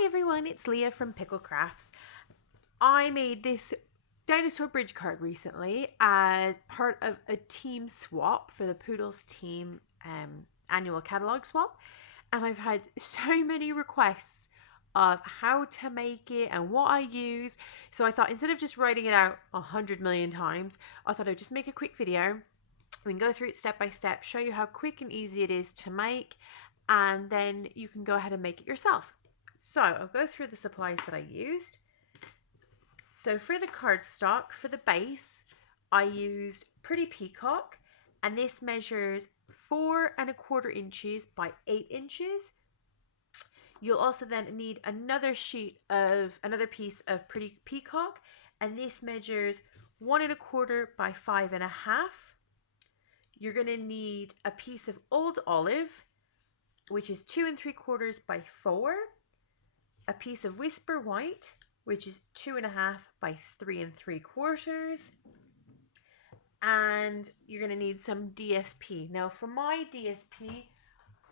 Hi everyone, it's Leah from Pickle Crafts. I made this dinosaur bridge card recently as part of a team swap for the Poodles team annual catalogue swap, and I've had so many requests of how to make it and what I use. So I thought instead of just writing it out 100 million times, I thought I'd just make a quick video. We can go through it step by step, show you how quick and easy it is to make, and then you can go ahead and make it yourself. So I'll go through the supplies that I used. So for the cardstock, for the base, I used Pretty Peacock, and this measures 4¼ inches by 8 inches. You'll also then need another piece of Pretty Peacock, and this measures 1¼ by 5½. You're going to need a piece of Old Olive, which is 2¾ by 4. A piece of Whisper White, which is 2½ by 3¾ and you're going to need some DSP. Now for my DSP,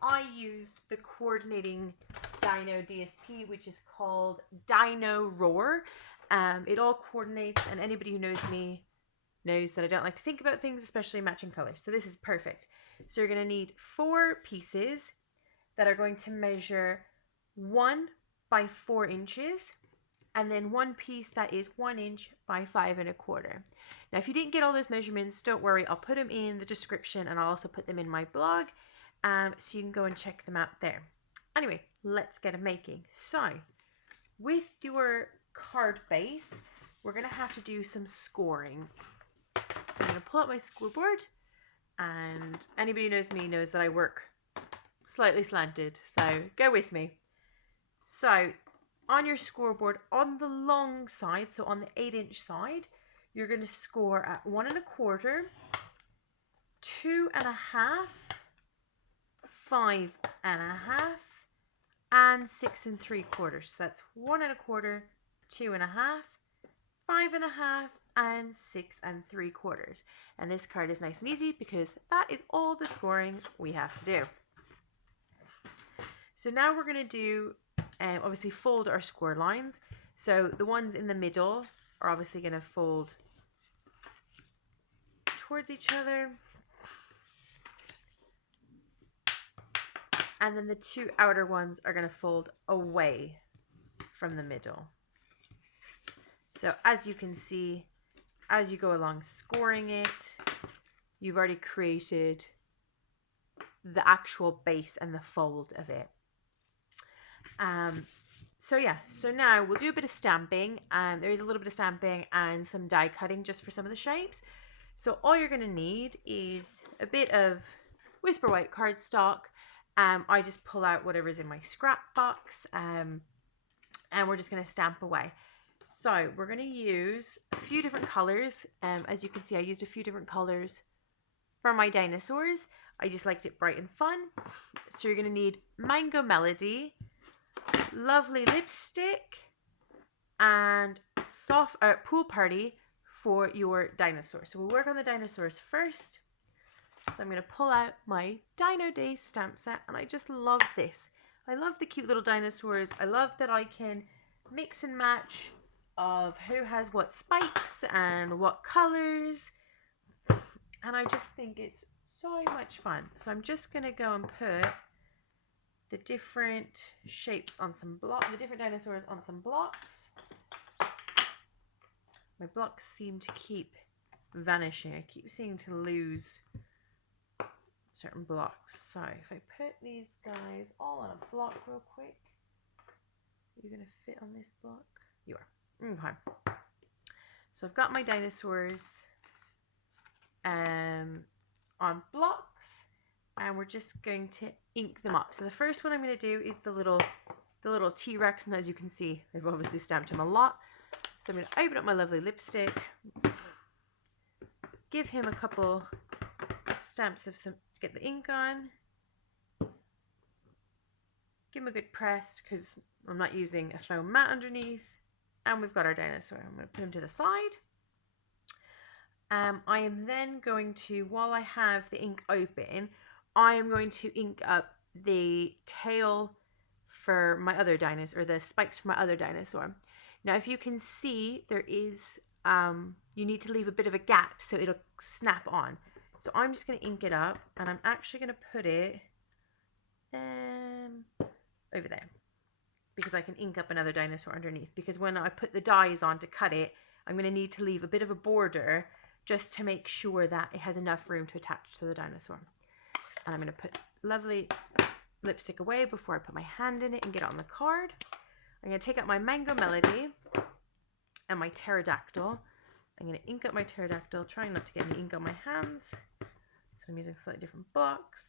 I used the coordinating Dino DSP, which is called Dino Roar. It all coordinates, and anybody who knows me knows that I don't like to think about things, especially matching colors. So this is perfect. So you're going to need 4 pieces that are going to measure 1 by 4 inches, and then 1 piece that is 1 inch by 5¼ Now, if you didn't get all those measurements, don't worry, I'll put them in the description, and I'll also put them in my blog, so you can go and check them out there. Anyway, let's get it making. So, with your card base, we're going to have to do some scoring. So I'm going to pull out my scoreboard, and anybody who knows me knows that I work slightly slanted, so go with me. So on your scoreboard, on the long side, so on the 8-inch side, you're going to score at 1¼ 2½, 5½, and 6¾ So that's 1¼ 2½, 5½, and 6¾ And this card is nice and easy because that is all the scoring we have to do. So now we're going to do obviously fold our score lines. So the ones in the middle are obviously going to fold towards each other, and then the 2 outer ones are going to fold away from the middle. So as you can see, as you go along scoring it, you've already created the actual base and the fold of it. So now we'll do a bit of stamping, and there is a little bit of stamping and some die cutting just for some of the shapes. So all you're going to need is a bit of Whisper White cardstock. I just pull out whatever's in my scrap box, and we're just going to stamp away. So we're going to use a few different colors. As you can see, I used a few different colors for my dinosaurs. I just liked it bright and fun. So you're going to need Mango Melody, Lovely Lipstick, and soft Pool Party for your dinosaurs. So we'll work on the dinosaurs first. So I'm going to pull out my Dino Days stamp set, and I just love this. I love the cute little dinosaurs. I love that I can mix and match of who has what spikes and what colors, and I just think it's so much fun. So I'm just going to go and put the different shapes on some blocks, the different dinosaurs on some blocks. My blocks seem to keep vanishing. I keep seeming to lose certain blocks. So if I put these guys all on a block real quick, are you going to fit on this block? You are. Okay. So I've got my dinosaurs on blocks, and we're just going to ink them up. So the first one I'm going to do is the little T-Rex, and as you can see, I've obviously stamped him a lot. So I'm going to open up my Lovely Lipstick, give him a couple stamps of some to get the ink on, give him a good press because I'm not using a foam mat underneath, and we've got our dinosaur. I'm going to put him to the side. I am then going to, while I have the ink open, I am going to ink up the tail for my other dinosaur, or the spikes for my other dinosaur. Now, if you can see, there is, you need to leave a bit of a gap so it'll snap on. So I'm just going to ink it up, and I'm actually going to put it over there, because I can ink up another dinosaur underneath. Because when I put the dies on to cut it, I'm going to need to leave a bit of a border just to make sure that it has enough room to attach to the dinosaur. And I'm going to put lovely lipstick away before I put my hand in it and get it on the card. I'm going to take out my Mango Melody and my pterodactyl. I'm going to ink up my pterodactyl, trying not to get any ink on my hands because I'm using slightly different blocks.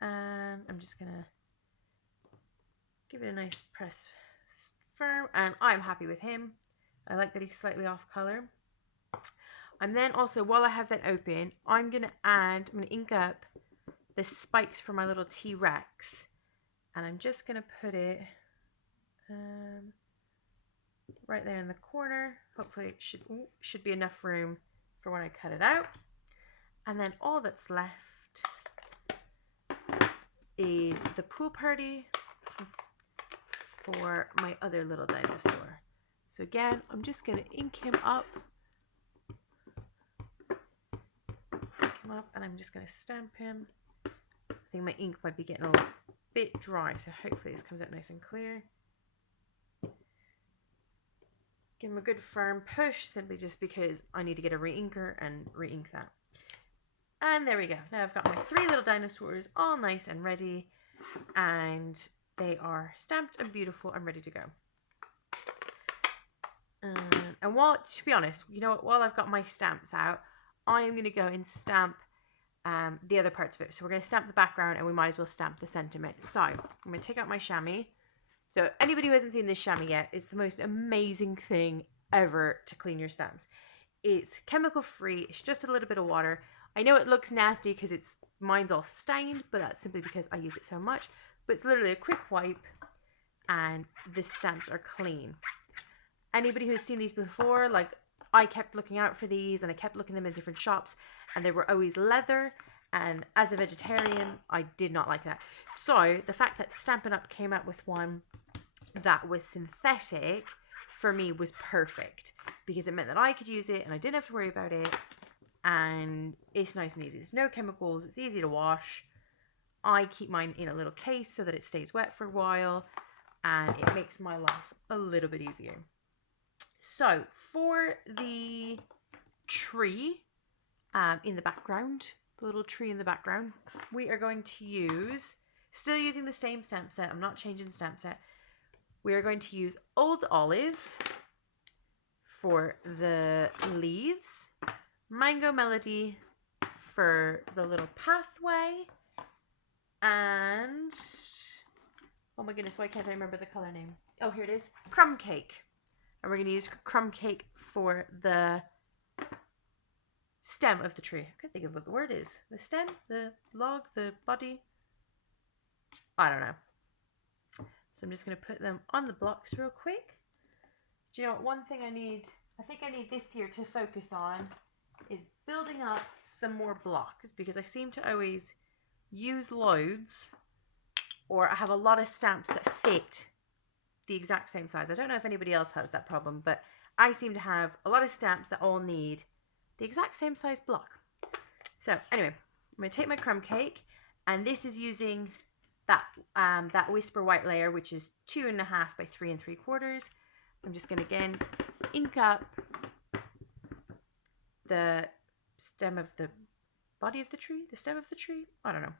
And I'm just going to give it a nice press firm, and I'm happy with him. I like that he's slightly off color. And then also, while I have that open, I'm going to ink up the spikes for my little T-Rex, and I'm just going to put it right there in the corner. Hopefully it should be enough room for when I cut it out. And then all that's left is the pool party for my other little dinosaur. So again, I'm just going to ink him up. And I'm just going to stamp him. I think my ink might be getting a little bit dry, so hopefully this comes out nice and clear. Give him a good firm push, simply just because I need to get a re-inker and re-ink that. And there we go. Now I've got my 3 little dinosaurs all nice and ready, and they are stamped and beautiful and ready to go. And while, to be honest, you know what, while I've got my stamps out, I'm going to go and stamp the other parts of it. So we're going to stamp the background, and we might as well stamp the sentiment. So I'm going to take out my chamois. So anybody who hasn't seen this chamois yet, it's the most amazing thing ever to clean your stamps. It's chemical free. It's just a little bit of water. I know it looks nasty because mine's all stained, but that's simply because I use it so much. But it's literally a quick wipe, and the stamps are clean. Anybody who's seen these before, like, I kept looking out for these, and I kept looking them in different shops, and they were always leather, and as a vegetarian, I did not like that. So the fact that Stampin' Up! Came out with one that was synthetic, for me, was perfect, because it meant that I could use it, and I didn't have to worry about it, and it's nice and easy. There's no chemicals, it's easy to wash. I keep mine in a little case so that it stays wet for a while, and it makes my life a little bit easier. So for the tree in the background, the little tree in the background, we are going to use, still using the same stamp set, I'm not changing the stamp set, we are going to use Old Olive for the leaves, Mango Melody for the little pathway, and, oh my goodness, why can't I remember the color name? Oh, here it is, Crumb Cake. And we're going to use Crumb Cake for the stem of the tree. I can't think of what the word is. The stem, the log, the body. I don't know. So I'm just going to put them on the blocks real quick. Do you know what? One thing I think I need this year to focus on is building up some more blocks, because I seem to always use loads, or I have a lot of stamps that fit the exact same size. I don't know if anybody else has that problem, but I seem to have a lot of stamps that all need the exact same size block. So anyway, I'm going to take my Crumb Cake, and this is using that Whisper White layer, which is 2.5 by 3 3/4. I'm just going to again ink up the stem of the body of the tree, the stem of the tree, I don't know,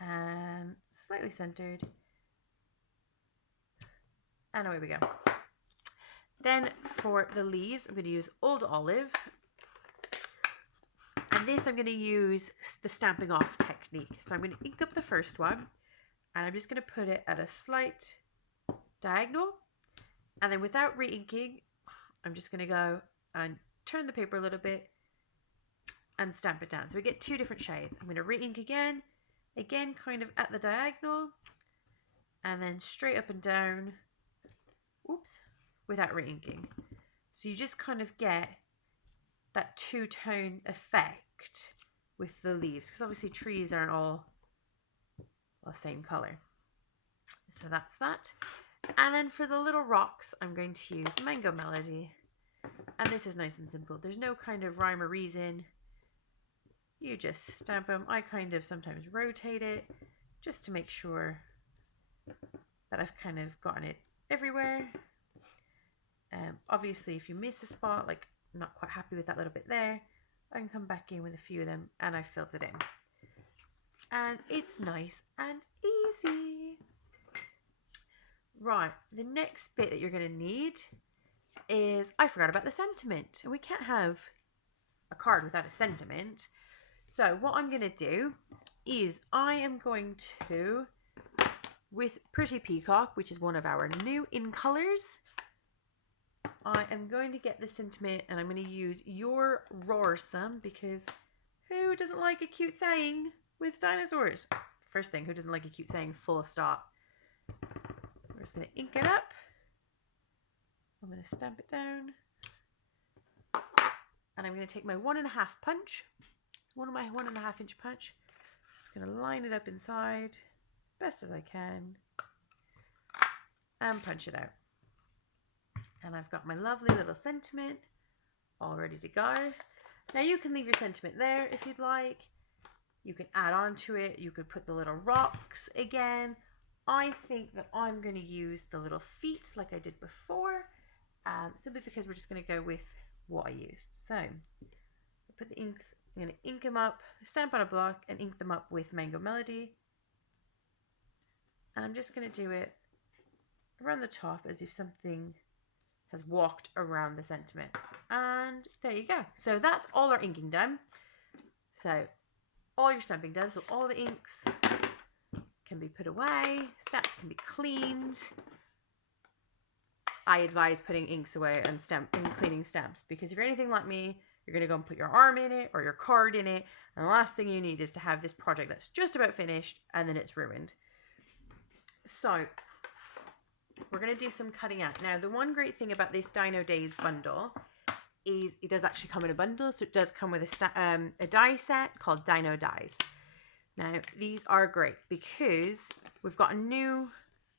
and slightly centered. And away we go. Then for the leaves, I'm going to use Old Olive. And this I'm going to use the stamping off technique. So I'm going to ink up the first one, and I'm just going to put it at a slight diagonal. And then without re-inking, I'm just going to go and turn the paper a little bit and stamp it down. So we get 2 different shades. I'm going to re-ink again kind of at the diagonal, and then straight up and down. Oops, without re-inking. So you just kind of get that 2-tone effect with the leaves, because obviously trees aren't all the same color. So that's that. And then for the little rocks, I'm going to use Mango Melody. And this is nice and simple. There's no kind of rhyme or reason. You just stamp them. I kind of sometimes rotate it just to make sure that I've kind of gotten it everywhere. Obviously, if you miss a spot, like I'm not quite happy with that little bit there, I can come back in with a few of them and I filled it in. And it's nice and easy. Right, the next bit that you're going to need is, I forgot about the sentiment. And we can't have a card without a sentiment. So what I'm going to do is I am going to, with Pretty Peacock, which is one of our new in colors, I am going to get the sentiment and I'm going to use your Rawrsome, because who doesn't like a cute saying with dinosaurs? First thing, who doesn't like a cute saying full stop? We're just going to ink it up. I'm going to stamp it down. And I'm going to take my 1.5 punch. It's one of my 1.5 inch punch. Just going to line it up inside best as I can and punch it out. And I've got my lovely little sentiment all ready to go. Now you can leave your sentiment there if you'd like. You can add on to it. You could put the little rocks again. I think that I'm going to use the little feet like I did before, simply because we're just going to go with what I used. So put the inks. I'm going to ink them up, stamp on a block, and ink them up with Mango Melody. And I'm just going to do it around the top as if something has walked around the sentiment. And there you go. So that's all our inking done. So all your stamping done. So all the inks can be put away. Stamps can be cleaned. I advise putting inks away and cleaning stamps, because if you're anything like me, you're going to go and put your arm in it or your card in it, and the last thing you need is to have this project that's just about finished and then it's ruined. So we're going to do some cutting out. Now, the one great thing about this Dino Days bundle is it does actually come in a bundle. So it does come with a die set called Dino Dies. Now, these are great because we've got a new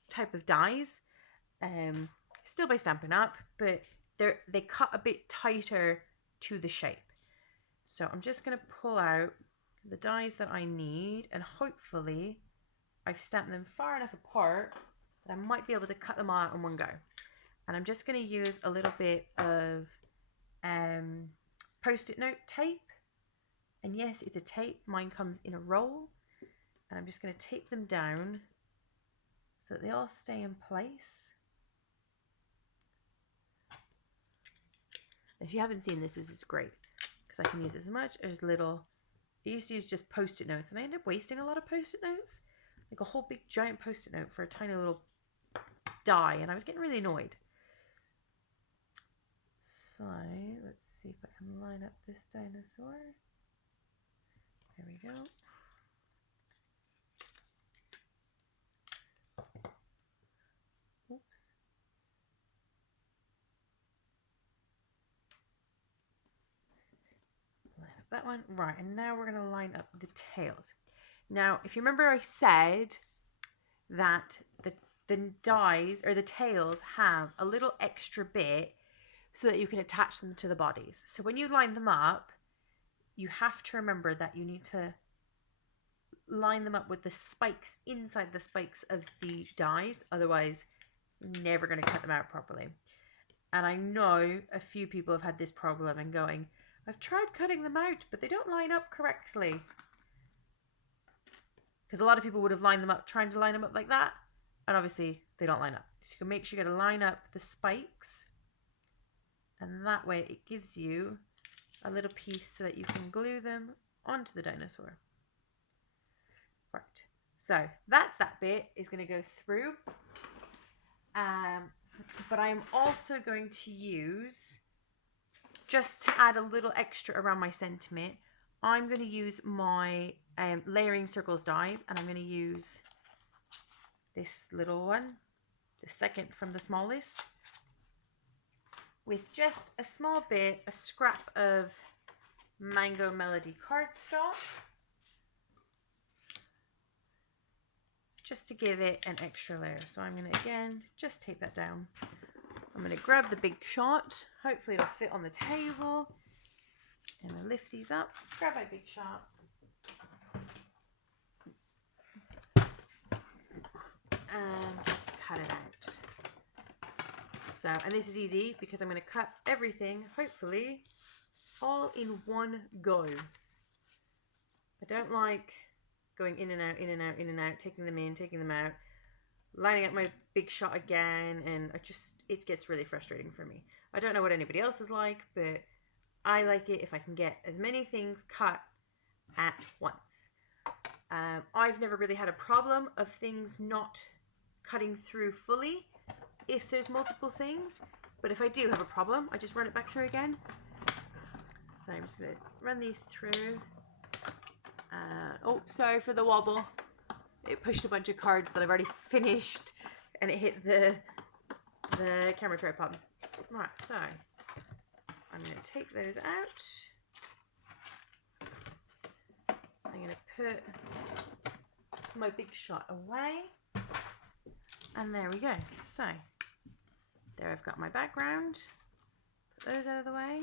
type of dies, still by Stampin' Up, but they cut a bit tighter to the shape. So I'm just going to pull out the dies that I need, and hopefully I've stamped them far enough apart that I might be able to cut them all out in one go. And I'm just going to use a little bit of Post-it note tape. And yes, it's a tape. Mine comes in a roll. And I'm just going to tape them down so that they all stay in place. If you haven't seen this, this is great because I can use as much or as little. I used to use just Post-it notes, and I ended up wasting a lot of Post-it notes. Like a whole big giant Post-it note for a tiny little die, and I was getting really annoyed. So let's see if I can line up this dinosaur. There we go. Oops. Line up that one. Right, and now we're going to line up the tails. Now, if you remember, I said that the dies or the tails have a little extra bit so that you can attach them to the bodies. So when you line them up, you have to remember that you need to line them up with the spikes inside the spikes of the dies. Otherwise, you're never going to cut them out properly. And I know a few people have had this problem and going, I've tried cutting them out, but they don't line up correctly. Because a lot of people would have lined them up, trying to line them up like that. And obviously, they don't line up. So you can make sure you got to line up the spikes. And that way, it gives you a little piece so that you can glue them onto the dinosaur. Right. So that's that bit is going to go through. But I'm also going to use, just to add a little extra around my sentiment, I'm going to use my layering circles dies, and I'm going to use this little one, the second from the smallest, with just a small bit, a scrap of Mango Melody cardstock. just to give it an extra layer. So I'm going to again just tape that down. I'm going to grab the big shot. Hopefully it'll fit on the table. And I'll lift these up. Grab my big shot. And just cut it out. So, and this is easy because I'm going to cut everything, hopefully, all in one go. I don't like going in and out, in and out, in and out, taking them in, taking them out, lining up my big shot again, and it gets really frustrating for me. I don't know what anybody else is like, but I like it if I can get as many things cut at once. I've never really had a problem of things not cutting through fully if there's multiple things, but if I do have a problem, I just run it back through again. So I'm just going to run these through. Oh, sorry for the wobble. It pushed a bunch of cards that I've already finished and it hit the camera tripod. Right, so I'm going to take those out. I'm going to put my big shot away. And there we go. So, there I've got my background. Put those out of the way.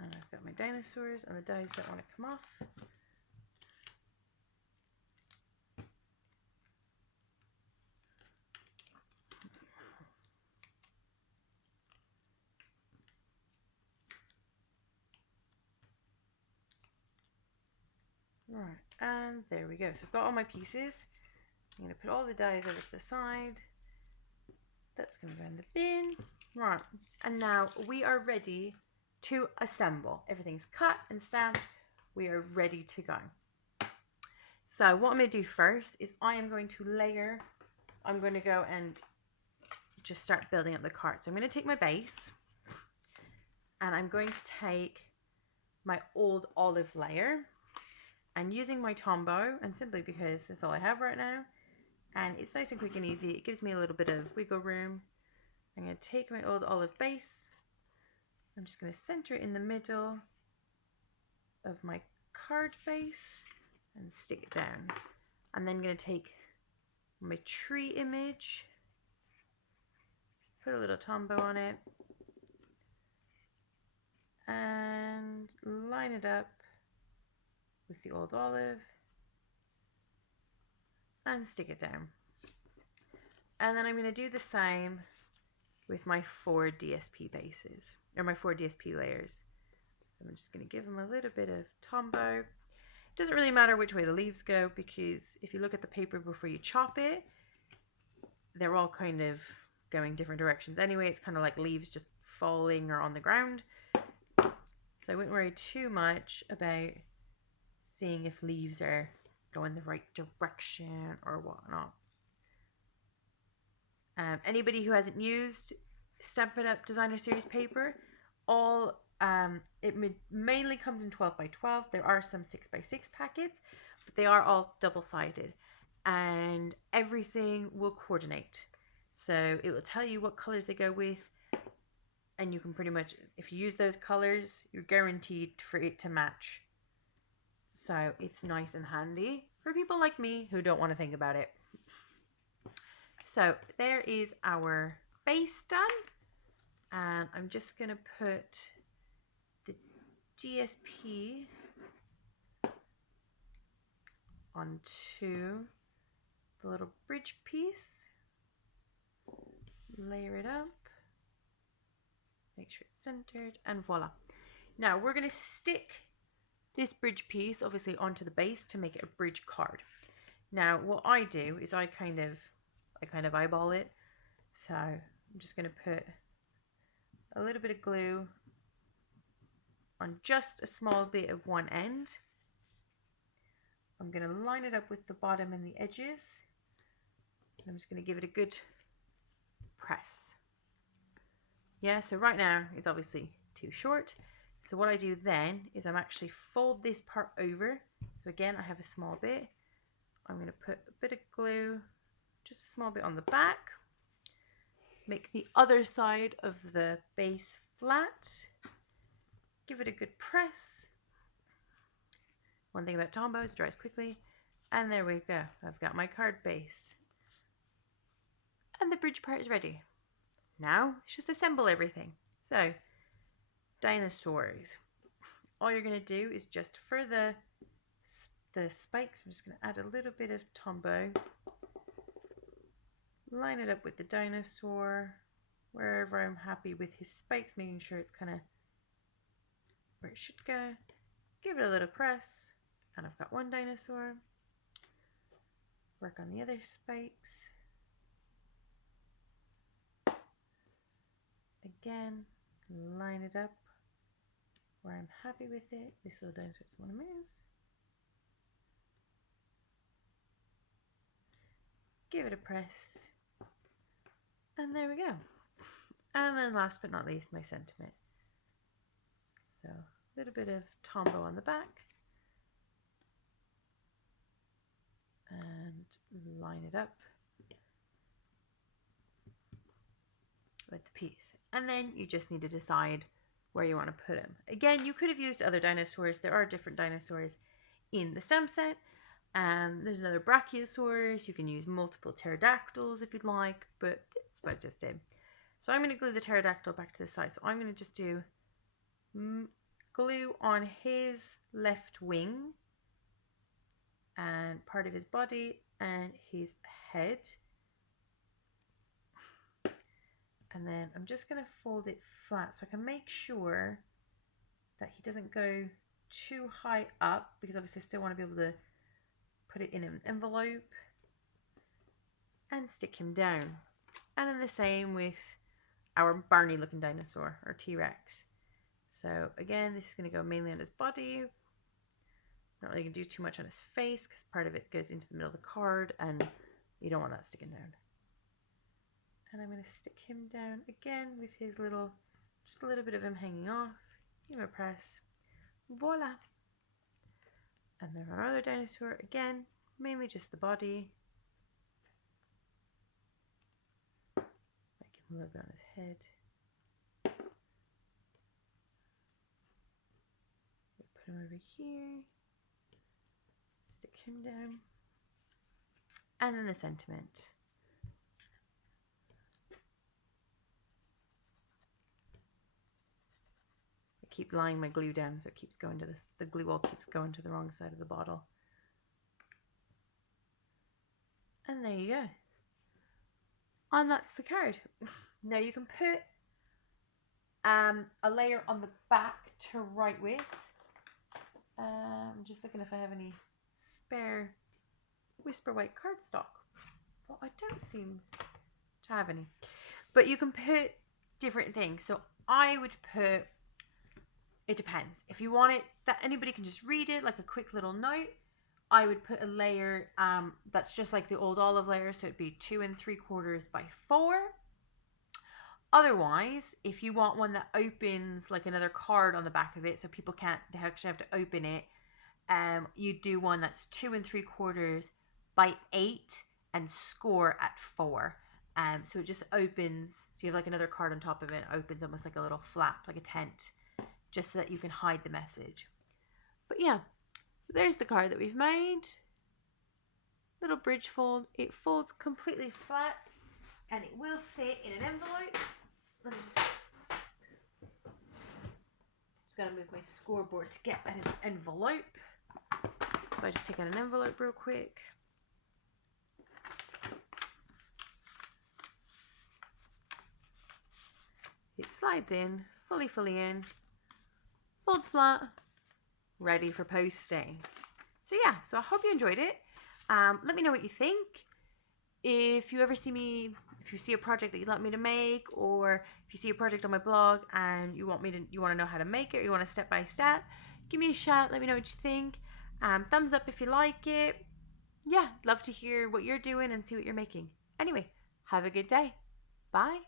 And I've got my dinosaurs and the dice don't want to come off. Right, and there we go. So I've got all my pieces. I'm going to put all the dies over to the side. That's going to go in the bin. Right, and now we are ready to assemble. Everything's cut and stamped. We are ready to go. So what I'm going to do first is I am going to layer. I'm going to go and just start building up the card. So I'm going to take my base and I'm going to take my old olive layer. And using my Tombow, and simply because that's all I have right now, and it's nice and quick and easy, it gives me a little bit of wiggle room. I'm going to take my old olive base, I'm just going to center it in the middle of my card base and stick it down. And then I'm going to take my tree image, put a little Tombow on it, and line it up with the old olive and stick it down. And then I'm going to do the same with my 4 DSP bases, or my 4 DSP layers. So I'm just going to give them a little bit of Tombow. It doesn't really matter which way the leaves go, because if you look at the paper before you chop it, they're all kind of going different directions anyway. It's kind of like leaves just falling or on the ground. So I wouldn't worry too much about seeing if leaves are going the right direction or whatnot. Anybody who hasn't used Stampin' Up! Designer Series paper, it mainly comes in 12 by 12. There are some 6 by 6 packets, but they are all double-sided, and everything will coordinate. So it will tell you what colors they go with, and you can pretty much, if you use those colors, you're guaranteed for it to match. So it's nice and handy for people like me who don't want to think about it. So there is our base done. And I'm just going to put the DSP onto the little bridge piece. Layer it up. Make sure it's centered. And voila. Now we're going to stick this bridge piece obviously onto the base to make it a bridge card. Now what I do is I kind of eyeball it. So I'm just going to put a little bit of glue on just a small bit of one end. I'm going to line it up with the bottom and the edges. I'm just going to give it a good press. Yeah, so right now it's obviously too short. So what I do then is I'm actually fold this part over. So again, I have a small bit. I'm going to put a bit of glue, just a small bit on the back. Make the other side of the base flat. Give it a good press. One thing about Tombow is it dries quickly. And there we go. I've got my card base. And the bridge part is ready. Now, just assemble everything. So, dinosaurs. All you're going to do is just for the spikes, I'm just going to add a little bit of Tombow. Line it up with the dinosaur. Wherever I'm happy with his spikes, making sure it's kind of where it should go. Give it a little press. And I've got one dinosaur. Work on the other spikes. Again, line it up where I'm happy with it. This little dinosaur doesn't want to move. Give it a press. And there we go. And then last but not least, my sentiment. So a little bit of Tombow on the back. And line it up with the piece. And then you just need to decide where you want to put them. Again, you could have used other dinosaurs. There are different dinosaurs in the stamp set. And there's another Brachiosaurus. You can use multiple pterodactyls if you'd like, but that's what I just did. So I'm going to glue the pterodactyl back to the side. So I'm going to just do glue on his left wing and part of his body and his head. And then I'm just going to fold it flat so I can make sure that he doesn't go too high up, because obviously I still want to be able to put it in an envelope and stick him down. And then the same with our Barney looking dinosaur, or T-Rex. So again, this is going to go mainly on his body. Not really going to do too much on his face because part of it goes into the middle of the card and you don't want that sticking down. And I'm going to stick him down again with his little, just a little bit of him hanging off. Give him a press. Voila! And then our other dinosaur, again, mainly just the body. Make him a little bit on his head. Put him over here. Stick him down. And then the sentiment. I keep laying my glue down so it keeps going to this. The glue all keeps going to the wrong side of the bottle. And there you go. And that's the card. Now you can put a layer on the back to write with. I'm just looking if I have any spare Whisper White cardstock. Well, I don't seem to have any. But you can put different things. So I would put, it depends. If you want it that anybody can just read it, like a quick little note, I would put a layer that's just like the old olive layer. So it'd be 2 3/4 by 4. Otherwise, if you want one that opens like another card on the back of it, so people can't, they actually have to open it, you do one that's 2 3/4 by 8 and score at 4. So it just opens, so you have like another card on top of it, it opens almost like a little flap, like a tent, just so that you can hide the message. But yeah, there's the card that we've made. Little bridge fold. It folds completely flat and it will fit in an envelope. Let me just gotta move my scoreboard to get an envelope. So I just take out an envelope real quick. It slides in, fully in, folds flat, ready for posting. So yeah, so I hope you enjoyed it. Let me know what you think. If you ever see me, if you see a project that you'd like me to make, or if you see a project on my blog and you want to know how to make it, or you want a step by step, give me a shout. Let me know what you think. Thumbs up if you like it. Yeah, love to hear what you're doing and see what you're making. Anyway, have a good day. Bye.